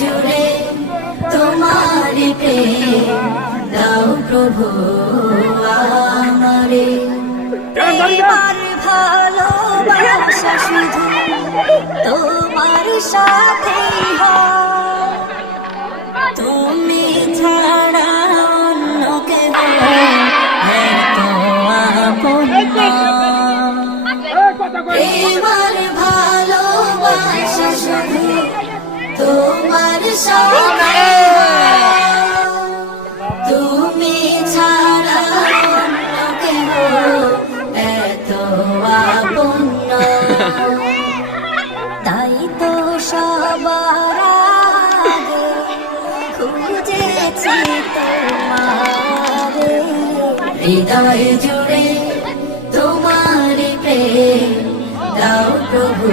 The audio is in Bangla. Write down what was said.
জুড়ে তোমারি প্রেম দাও প্রভু আমারে। এবার ভালোবাসা শুধু তোমার সাথে হয়, তুমি ছাড়া অন্য কেহ এত আপন নয়। এবার ভালোবাসা শুধু তোমার সাথে হয়, তুমি ছাড়া অন্য কেহ এত আপন নয়। তাই তো সবার আগে খুঁজেছি তোমারে, হৃদয় জুড়ে তোমারি প্রেম দাও প্রভু।